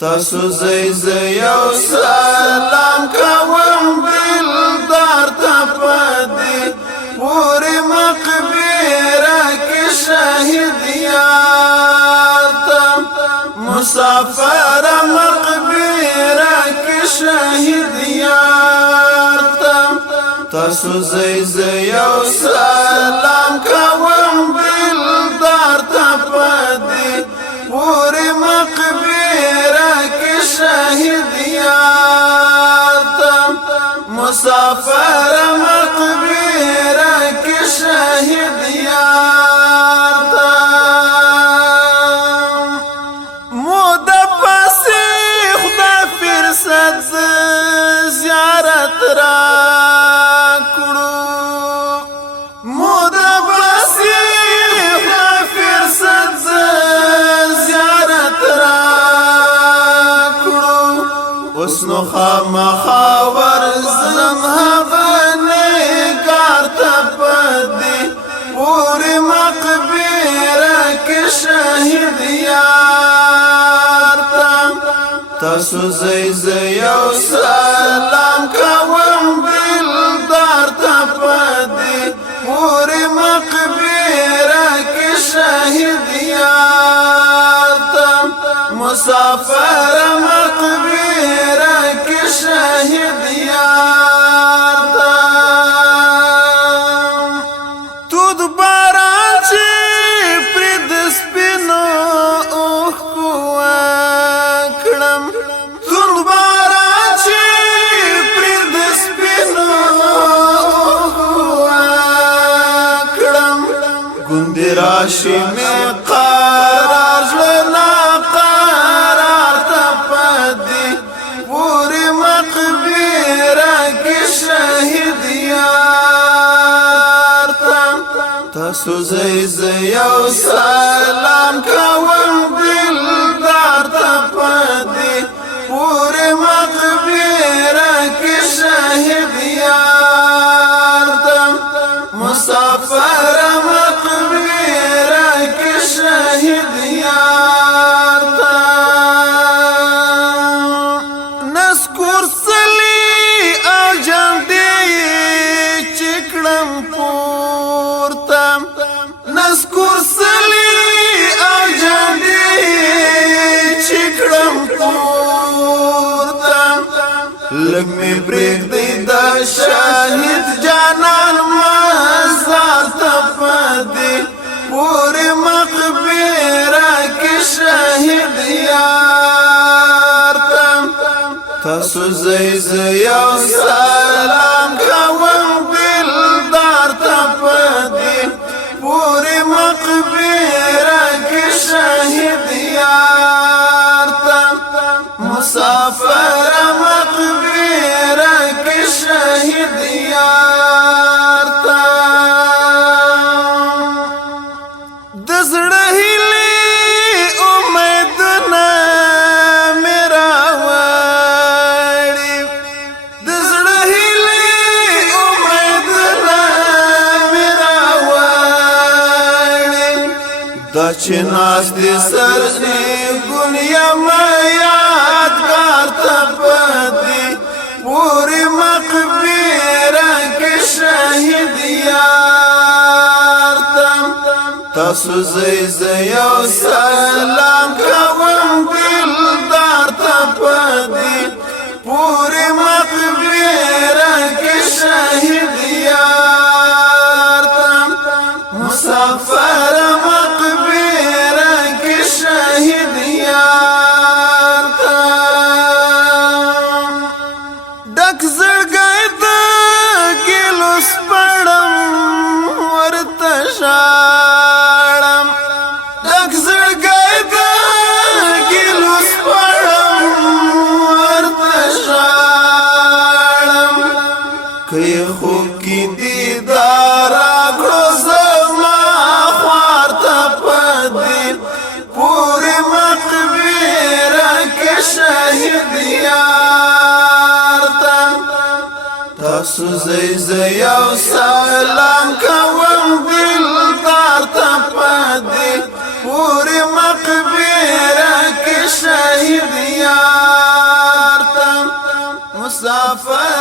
تاسو زي یو سلام کوم دلدار ته پدې پورې مقبره کې شهید یار ته مسافر مقبره کې شهید یار ته تاسو زي یو سلام کوم دلدار ته پدې پورې مقبره شهید یار ته مسافر مقبره کې شهید یار ته مود پسې خدای فرصت زیارت را کړو مود پسې خدای فرصت زیارت را اسنو خامخاور زم هغنگار تا پدی پوری مقبره که شهید یار تاسو زي یو سلام کوم دلدار تا پدی پوری مقبره که شهید یار مسافر مقبره که شهید یار تو دوباره چې پرد سپینو اوښکو کړم تو دوباره چې پرد سپینو اوښکو کړم ګوندې راشي مې قرار ژوند تاسو زي یو سلام کوم دلدار ته پدې پورې مقبره کې شهید یار ته مسافر مقبره کې شهید یار ته نسکور سلی او جنډې چکړم نسکور سلی او جنډې چکړم پورته لږ مې پرېږدی د شهید جانان مزار ته پدې پورې مقبره کې شهید یار ته تاسو زي یو سلام کوم دلدار ته پدې پوری مقبره کې شهید یار ته مسافر مقبره کې شهید یار ته د زړه هیلې امیدونه مې راوړي د زړه هیلې امیدونه مې دا چې ناز دې سر ګنیا مې یادګار ته پدې پورې مقبره کې شهید یار ته تاسو زي یو سلام کوم دلدار ته پدې پورې مقبره کې شهید یار ته مسافر ډک زړګی د ګیلو سپړم ورته ژاړم ډک زړګی د ګیلو سپړم ورته ژاړم که یې خوب کې دیدار راکړو زما خوار ته پدې پورې مقبره کې شهید یار تاسو زي یو سلام کوم دلدار ته پدې پورې مقبره کې شهید یار مسافر